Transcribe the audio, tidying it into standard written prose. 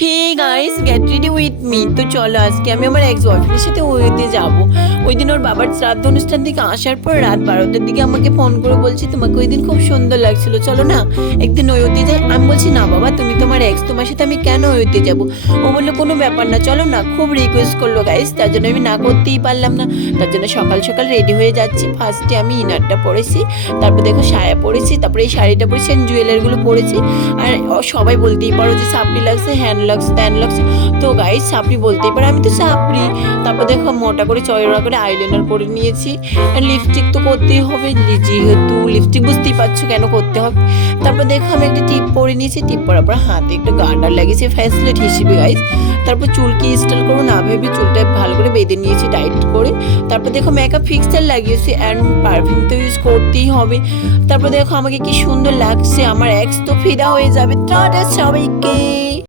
Hey guys get ready with me. তো চলো আজকে আমি আমার এক্স বয়ফ্রেন্ডের সাথে ওইতে যাবো। ওই দিন ওর বাবার শ্রাদ্ধ অনুষ্ঠান থেকে আসার পর রাত 12টার দিকে আমাকে ফোন করে বলছি তোমাকে ওই দিন খুব সুন্দর লাগছিল, চলো না একদিন ওইতে যাই। আমি বলছি না বাবা, তুমি তোমার এক্স, তোমার সাথে আমি কেন ওইতে যাব। ও বললো কোনো ব্যাপার না, চলো না। খুব রিকোয়েস্ট করলো গাইস, তার জন্য আমি না করতেই পারলাম না। তার জন্য সকাল সকাল রেডি হয়ে যাচ্ছি। ফার্স্টে আমি ইনারটা পরেছি, তারপর দেখো সায়া পরেছি, তারপরে এই শাড়িটা পরেছি, জুয়েলারিগুলো পরেছি। আর সবাই বলতেই পারো যে সাপড়ি লাগছে, হ্যান্ড লাগছে, ত্যান লাগছে। তো গাইস সাপড়ি বলতেই পারো, আমি তো সাপড়ি। তারপর দেখো মোটা করে চয়ড়া করে আইলাইনার করে নিয়েছি। আর লিপস্টিক তো করতেই হবে, যেহেতু লিপস্টিক বুঝতেই পারছো কেন করতে হবে। তারপর দেখো আমি একটা টিপ পরে নিয়েছি, টিপ পরার পর হাতে একটা গার্ডার লাগিয়েছি ফ্যাসলেট হিসেবে গাইস। তারপর চুলকে স্টাইল করবো না ভেবে চুলটা ভালো করে বেঁধে নিয়েছি টাইট করে। তারপর দেখো মেকআপ ফিক্সার লাগিয়েছি, অ্যান্ড পারফিউম তো ইউজ করতেই হবে। তারপর দেখো আমাকে কি সুন্দর লাগছে, আমার এক্স তো ফিদা হয়ে যাবে। টাটা সবাইকে।